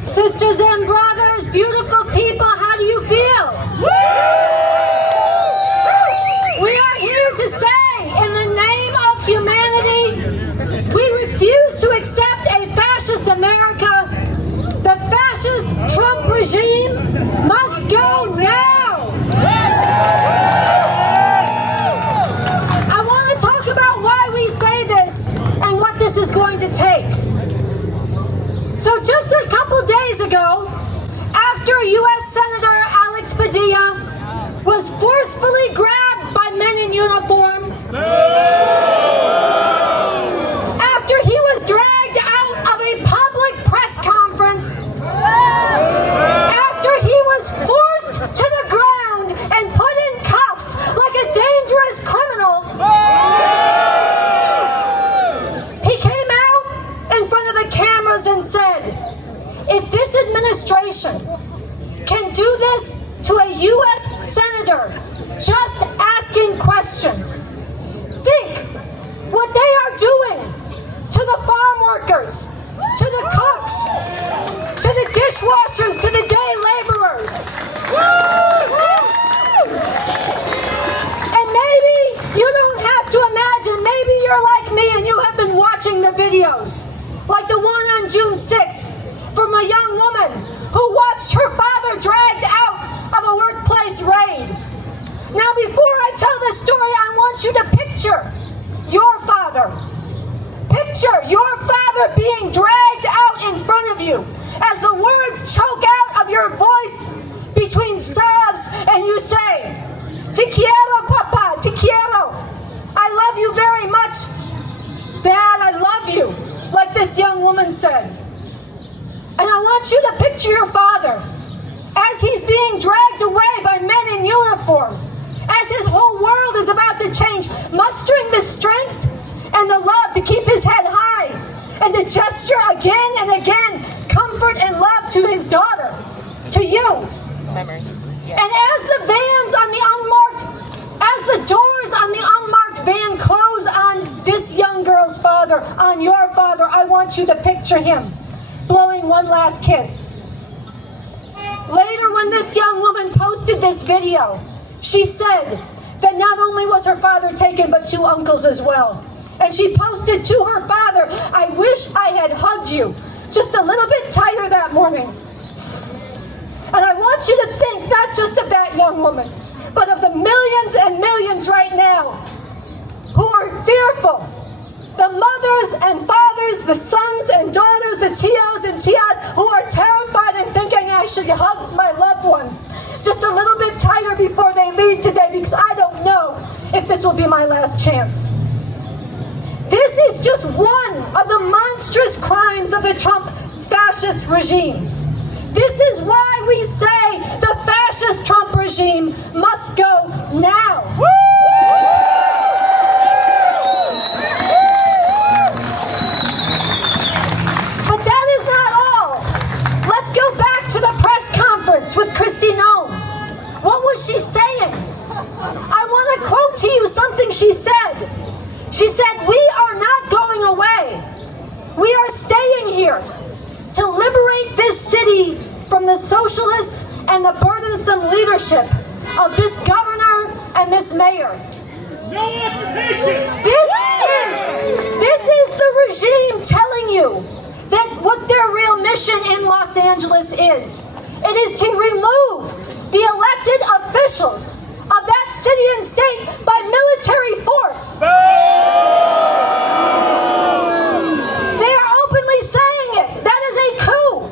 Sisters and brothers, beautiful people, how do you feel? We are here to say, in the name of humanity, we refuse to accept a fascist America. The fascist Trump regime must go now. I want to talk about why we say this and what this is going to take. So just a couple days ago, after U.S. Senator Alex Padilla was forcefully grabbed by men in uniform, after he was dragged out of a public press conference, after he was forced to the ground and put in cuffs like a dangerous criminal, he came out in front of the cameras and said, if this administration can do this to a U.S. senator just asking questions, think what they are doing to the farm workers, to the cooks, to the dishwashers, to the day laborers. And maybe you don't have to imagine, maybe you're like me and you have been watching the videos, like the one on June 6th from a young woman who watched her father dragged out of a workplace raid. Now, before I tell this story, I want you to picture your father. Picture your father being dragged out in front of you as the words choke out of your voice between sobs and you say, "Te quiero, papa, te quiero. I love you very much. Dad, I love you," like this young woman said. And I want you to picture your father as he's being dragged away by men in uniform, as his whole world is about to change, mustering the strength and the love to keep his head high and to gesture again and again comfort and love to his daughter, to you. Memory. Yeah. And as the vans on the unmarked, as the doors on the unmarked van close on this young girl's father, on your father, I want you to picture him blowing one last kiss. Later, when this young woman posted this video, she said that not only was her father taken, but two uncles as well. And she posted to her father, "I wish I had hugged you just a little bit tighter that morning." And I want you to think not just of that young woman, but of the millions and millions right now who are fearful. The mothers and fathers, the sons and daughters, the tios and tias who are terrified and thinking, I should hug my loved one just a little bit tighter before they leave today because I don't know if this will be my last chance. This is just one of the monstrous crimes of the Trump fascist regime. This is why we say the fascist Trump regime must go now. But that is not all. Let's go back to the press conference with Kristi Noem. What was she saying? I want to quote to you something she said. She said, "We are not going away. We are staying here to liberate this city from the socialists and the burdensome leadership of this governor and this mayor." No occupation! This is the regime telling you that what their real mission in Los Angeles is. It is to remove the elected officials of that city and state by military force. They are openly saying it. That is a coup.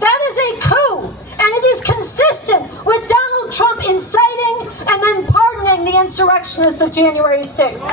That is a coup. And it is consistent with Donald Trump inciting and then pardoning the insurrectionists of January 6th.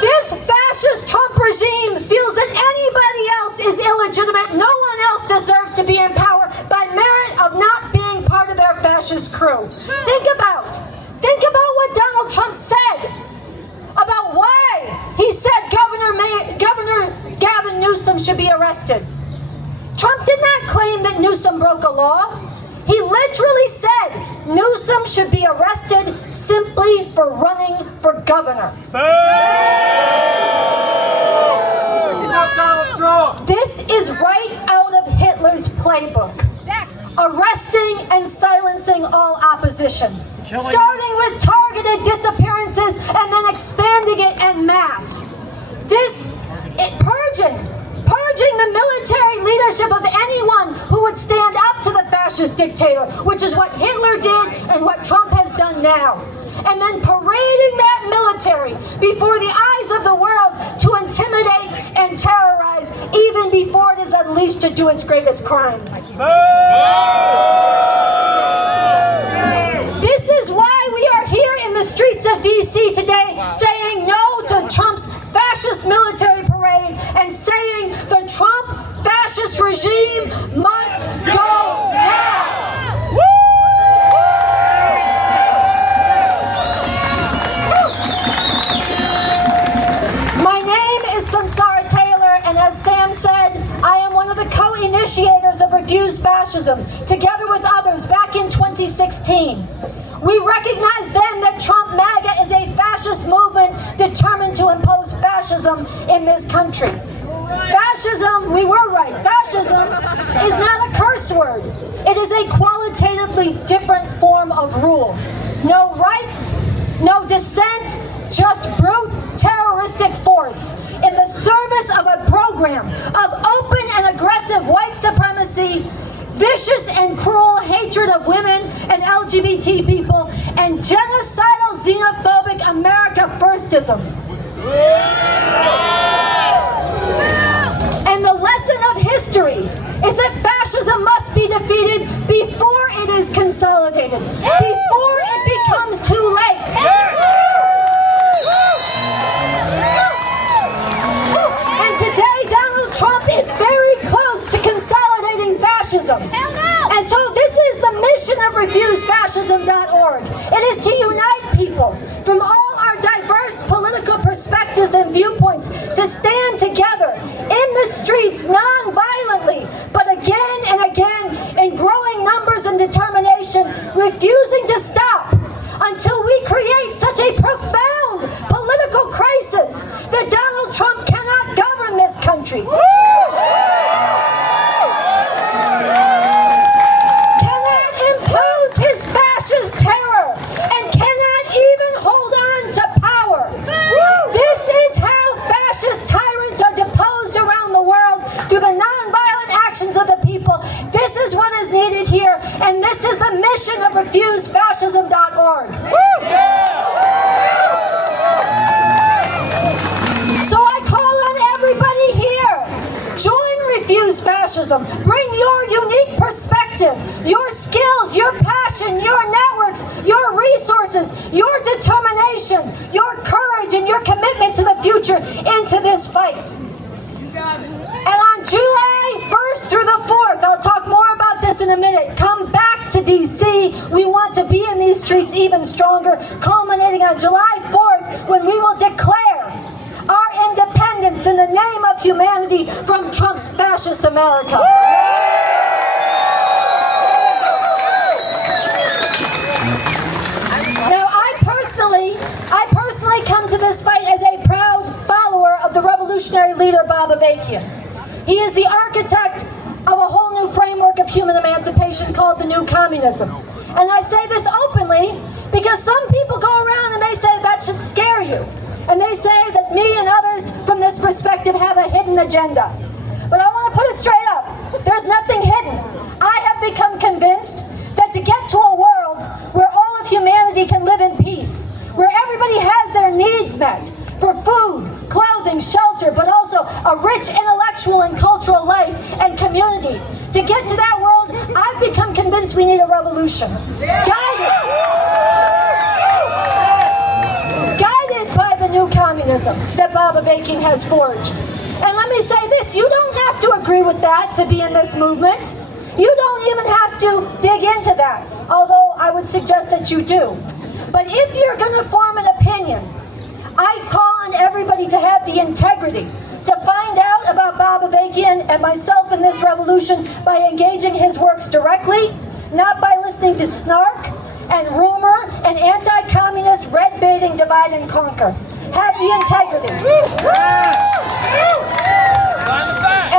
This fascist Trump regime feels that anybody else is illegitimate. No one else deserves to be in power by merit of not being part of their fascist crew. Think about what Donald Trump said about why he said Governor Gavin Newsom should be arrested. Trump did not claim that Newsom broke a law. He literally said Newsom should be arrested simply for running for governor. Donald Trump. This is right out of Hitler's playbook. Arresting and silencing all opposition. Starting with targeted disappearances and then expanding it en masse. Purging the military leadership of anyone who would stand up to the fascist dictator, which is what Hitler did and what Trump has done now. And then parading that military before the eyes of the world to intimidate and terrorize even before it is unleashed to do its greatest crimes. This is why we are here in the streets of DC today saying no to Trump's fascist military parade and saying the Trump fascist regime must go now. My name is Sunsara Taylor, and as Sam said, I am one of the co-initiators of Refuse Fascism, together with others back in 2016. We recognized then that Trump MAGA is a fascist movement determined to impose fascism in this country. Fascism, we were right, fascism is not a curse word. It is a qualitatively different form of rule. No rights, no dissent, just brute terroristic force in the service of a program of open and aggressive white supremacy, vicious and cruel hatred of women and LGBT people, and genocidal xenophobic America Firstism. And the lesson of history is that fascism must be defeated before it is consolidated, before it becomes too late. And today Donald Trump is very close to consolidating fascism. And so this is the mission of RefuseFascism.org. It is to unite people from all our diverse political perspectives and viewpoints to stand together in the streets non-violently, but again and again in growing numbers and determination, refusing to stop until we create such a profound political crisis that Donald Trump cannot govern this country. Cannot impose his fascist terror and cannot even hold on to power. This is how fascist tyrants are deposed around the world through the nonviolent actions of the people. This is what is needed here, and this is the mission of RefuseFascism.org. So I call on everybody here. Join Refuse Fascism. Bring your unique perspective, your skills, your passion, your networks, your resources, your determination, your courage, and your commitment to the future into this fight. And on July 1st through the 4th, I'll talk more about this in a minute, come back to DC. We want to be in these streets even stronger, culminating on July 4th when we will declare our independence in the name of humanity from Trump's fascist America. Now, I personally come to this fight as a proud follower of the revolutionary leader Bob Avakian. He is the architect of a whole new framework of human emancipation called the New Communism. And I say this openly because some people go around and they say that should scare you. And they say that me and others from this perspective have a hidden agenda. But I want to put it straight up. There's nothing hidden. I have become convinced that to get to a world where all of humanity can live in peace, where everybody has their needs met for food, clothing, shelter, but also a rich intellectual and cultural life and community. To get to that world, I've become convinced we need a revolution. Guided by the new communism that Bob Avakian has forged. And let me say this, you don't have to agree with that to be in this movement. You don't even have to dig into that, although I would suggest that you do. But if you're going to form an opinion, I call on everybody to have the integrity to find out about Bob Avakian and myself in this revolution by engaging his works directly, not by listening to snark and rumor and anti-communist red-baiting divide and conquer. Have the integrity.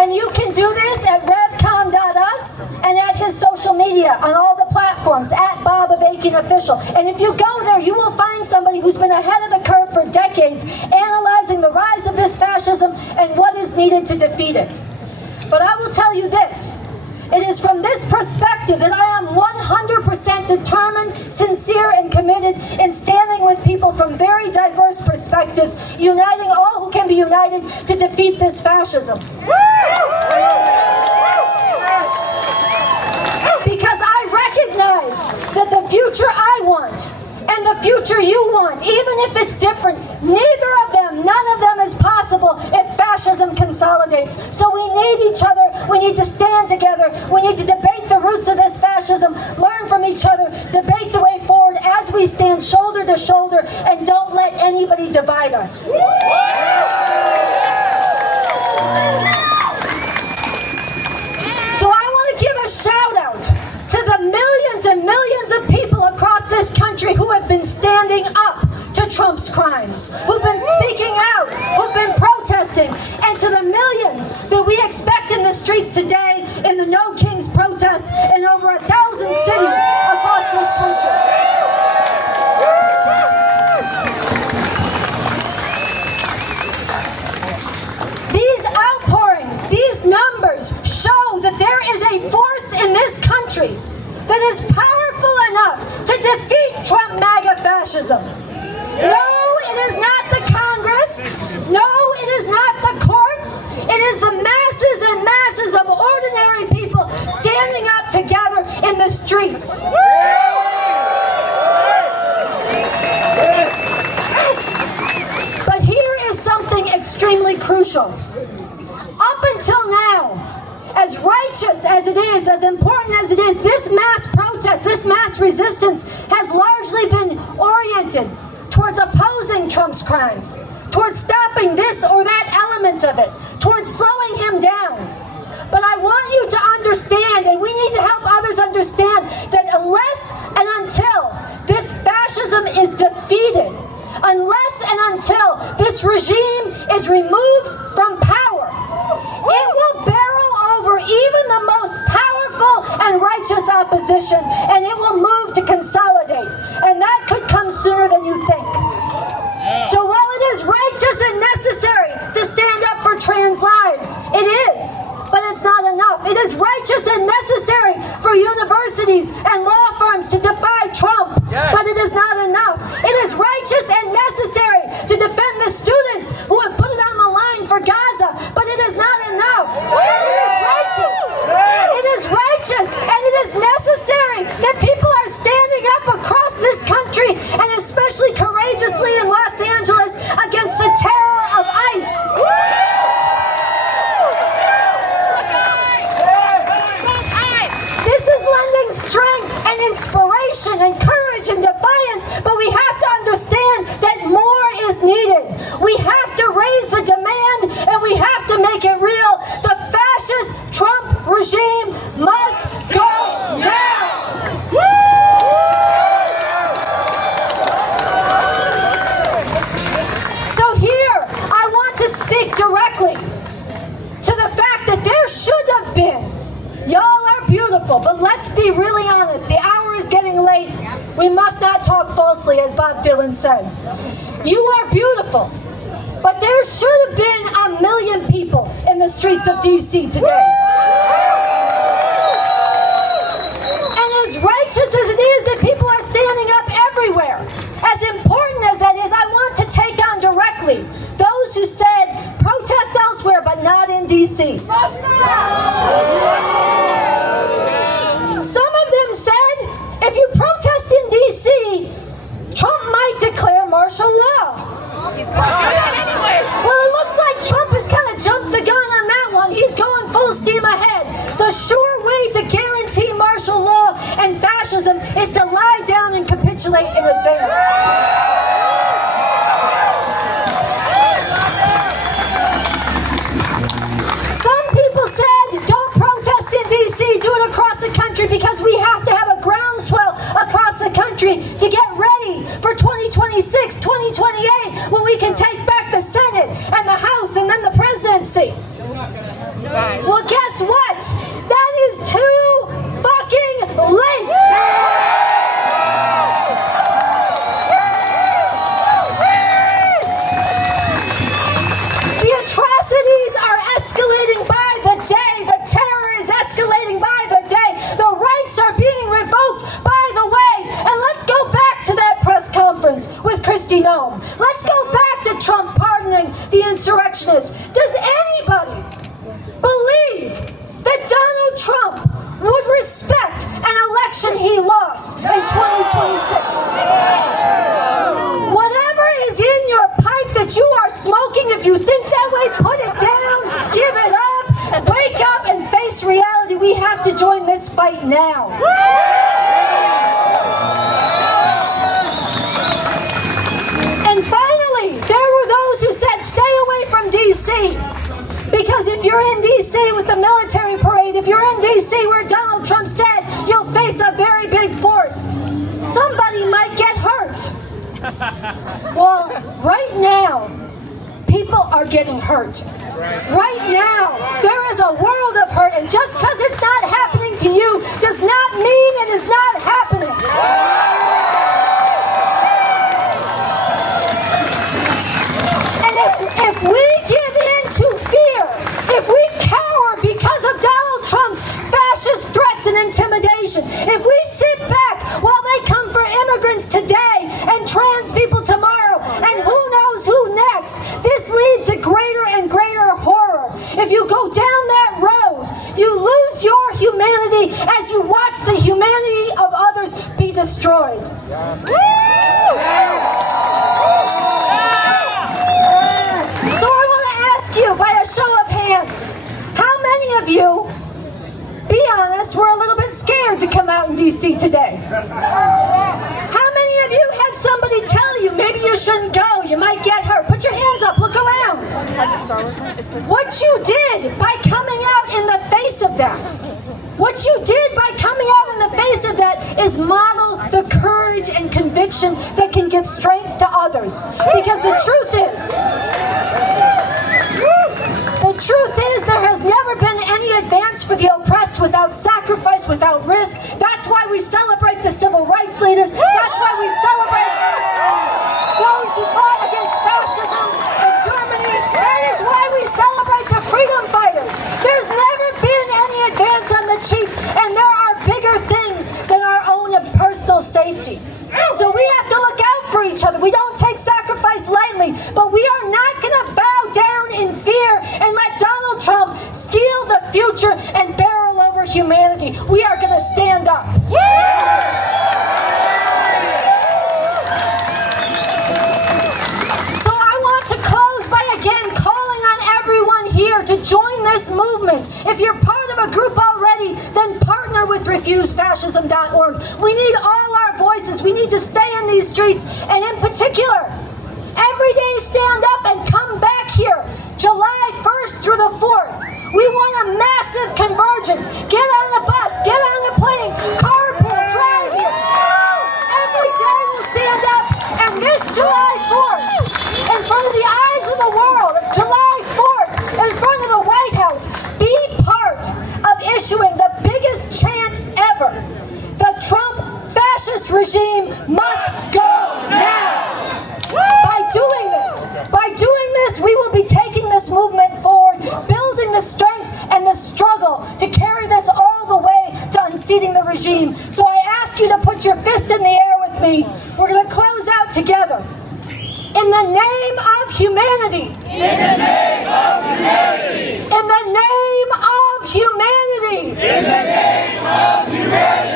And you can official. And if you go there, you will find somebody who's been ahead of the curve for decades, analyzing the rise of this fascism and what is needed to defeat it. But I will tell you this. It is from this perspective that I am 100% determined, sincere, and committed in standing with people from very diverse perspectives, uniting all who can be united to defeat this fascism. Because I recognize that the future I want and the future you want, even if it's different, neither of them, none of them is possible if fascism consolidates. So we need each other. We need to stand together. We need to debate the roots of this fascism, learn from each other, debate the way forward as we stand shoulder to shoulder, and don't let anybody divide us. So I want to give a shout out to the millions and millions of people across this country who have been standing up to Trump's crimes, who've been speaking out, who've been protesting, and to the millions that we expect in the streets today in the No Kings protests in over 1,000 cities across this country. These outpourings, these numbers show that there is a force in this country that is powerful enough to defeat Trump MAGA fascism. No, it is not the Congress. No, it is not the courts. It is the masses and masses of ordinary people standing up together in the streets. But here is something extremely crucial. Up until now, as righteous as it is, as important as it is, this mass protest, this mass resistance has largely been oriented towards opposing Trump's crimes, towards stopping this or that element of it, towards slowing him down. But I want you to understand, and we need to help others understand, that unless and until this fascism is defeated, unless and until this regime is removed from power, it will barrel over even the most powerful and righteous opposition, and it will move to consolidate. And that could come sooner than you think. So while it is righteous and necessary to stand up for trans lives, it is, but it's not enough. It is righteous and necessary for universities and law firms to defy Trump, but it is not enough. It is righteous and necessary to defend the students who have put it on the line for Gaza, but it is not enough. And it is righteous. It is righteous and it is necessary that people are standing up across this country, and especially courageously in Los Angeles, against the terror of ICE. This is lending strength and inspiration and courage and defiance, but we have to understand that more is needed. We have to raise the demand, and we have to make it real. The fascist Trump regime must go now. So here, I want to speak directly to the fact that there should have been. Y'all are beautiful, but let's be really honest. The hour is getting late. We must not talk falsely, as Bob Dylan said. You are beautiful, but there should have been 1 million people in the streets of D.C. today. And as righteous as it is that people are standing up everywhere, as important as that is, I want to take on directly those who said, protest elsewhere, but not in D.C. Some of them said, if you protest in D.C., Trump might declare martial law. Well, it looks like Trump has kind of jumped the gun on that one. He's going full steam ahead. The sure way to guarantee martial law and fascism is to lie down and capitulate in advance. Some people said, don't protest in D.C., do it across the country, because we have to have a groundswell across the country to get ready for 2026, 2028, when we can take back the Senate and the House and then the presidency. Well, guess what? That is too fucking late. respect an election he lost in 2026. Whatever is in your pipe that you are smoking, if you think that way, put it down, give it up, wake up and face reality. We have to join this fight now. And finally, there were those who said, stay away from D.C. Because if you're in D.C. with the military parade, if you're in D.C. where Donald Trump said you'll face a very big force, somebody might get hurt. Well, right now, people are getting hurt. Right now, there is a world of hurt, and just because it's not happening to you does not mean it is not happening. And if we give in to fear, if we cower because of Donald Trump's fascist threats and intimidation, if we sit back while they come for immigrants today and trans people tomorrow, and who knows who next, this leads to greater and greater horror. If you go down that road, you lose your humanity as you watch the humanity of others be destroyed. So I want to ask you, by a show of hands, how many of you, be honest, were a little bit scared to come out in D.C. today? How many of you had somebody tell you maybe you shouldn't go, you might get hurt? Put your hands up, look around. What you did by coming out in the face of that, what you did by coming out in the face of that is model the courage and conviction that can give strength to others. Because the truth is there has never been any advance for the oppressed without sacrifice, without risk. That's why we celebrate the civil rights leaders. That's why we celebrate those who fought against fascism in Germany. That is why we celebrate the freedom fighters. There's never been any advance on the cheap, and there are bigger things than our own personal safety. So we have to look out for each other. We don't take sacrifice lightly, but we are not going to bow down in fear and let Donald Trump steal the future and barrel over humanity. We are going to stand up. So I want to close by again calling on everyone here to join this movement. If you're part of a group already, then partner with refusefascism.org. We need all our voices. We need to stay in these streets, and in particular, every day stand up and come back here, July 1st through the 4th. We want a massive convergence. Get on the bus, get on the plane, carpool, drive here. Every day we'll stand up, and this July 4th, in front of the eyes of the world, July 4th, in front of the White House, be part of issuing the biggest chant ever. The Trump fascist regime must go now. By doing this, we will be taking this movement forward, building the strength and the struggle to carry this all the way to unseating the regime. So I ask you to put your fist in the air with me. We're going to close out together. In the name of humanity. In the name of humanity. In the name of humanity. In the name of humanity.